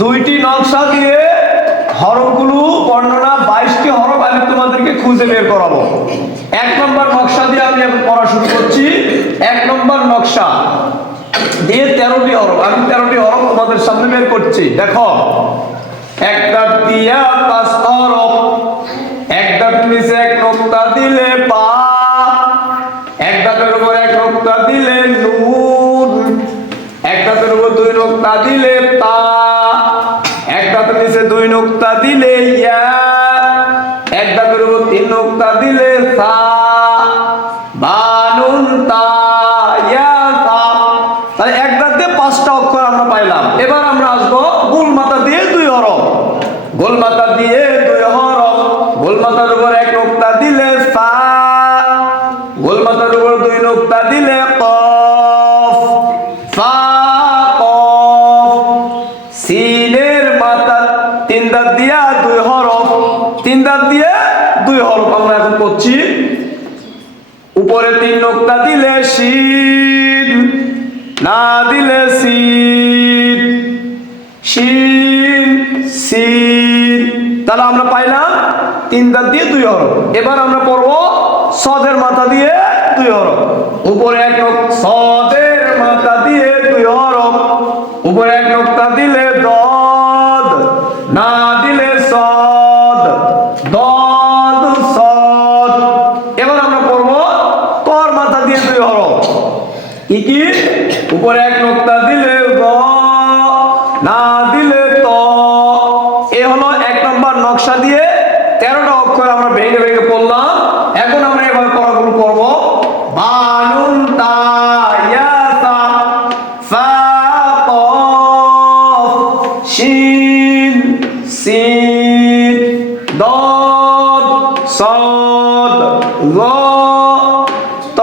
দুইটি নকশা দিয়ে হরফগুলো বর্ণনা 22টি হরফ আমি তোমাদেরকে খুঁজে বের করাবো। 1 নম্বর নকশা দিয়ে আমি এখন পড়া শুরু করছি। 1 নম্বর নকশা দিয়ে 13টি হরফ, আমি 13টি হরফ তোমাদের সামনে বের করছি। দেখো, একটা দিয়া 5 হরফ, একটা নিচে 1 নোক্তা দিলে পা, একটার উপর 1 নোক্তা দিলে নুন, একটার উপর 2 নোক্তা দিলে তা, একটার নিচে 2 নোক্তা দিলে ইয়া, একটার উপর 3 নোক্তা দিলে সা, বানুন তা ইয়া সা। তাহলে একটাতে 5টা অক্ষর আমরা পাইলাম। এবার আমরা আসবো গোল মাথা দিয়ে 2 হরফ, গোল মাথা দিয়ে 2 হরফ, গোল মাথার উপর 1 নোক্তা দিলে সা, গোল মাথার উপর 2 নোক্তা দিলে কফ, ফা কফ। সিনের মাথা 3 দাঁত দিয়া 2 হরফ, 3 দাঁত দিয়ে 2 হরফ আমরা এখন করছি। উপরে 3 নোক্তা দিলে শিন, না দিলে সিন, শিন সিন। তাহলে আমরা পাইলাম 3 দাঁত দিয়ে 2 হরফ। এবার আমরা পড়বো সদের মাথা দিয়ে 2 হরফ, উপরে 1 নোক্তা, সদের মাথা দিয়ে 2 হরফ, উপরে 1 নোক্তা দিলে দদ, না দিলে সদ, দদ সদ। এবার আমরা পড়বো তর মাথা দিয়ে 2 হরফ, কি উপরে 1 নোক্তা দিলে গ, না দিলে ত। এ হলো 1 নম্বর নকশা দিয়ে 13টা অক্ষর আমরা ভেঙে ভেঙে পড়লাম। এখন আমরা এবার পড়াগুলো করব। বানুন তা ইয়া সা, ফা কফ, শিন সিন, দদ সদ, ল ত।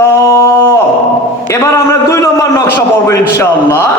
এবার আমরা 2 নম্বর নকশা পড়বো ইনশাআল্লাহ।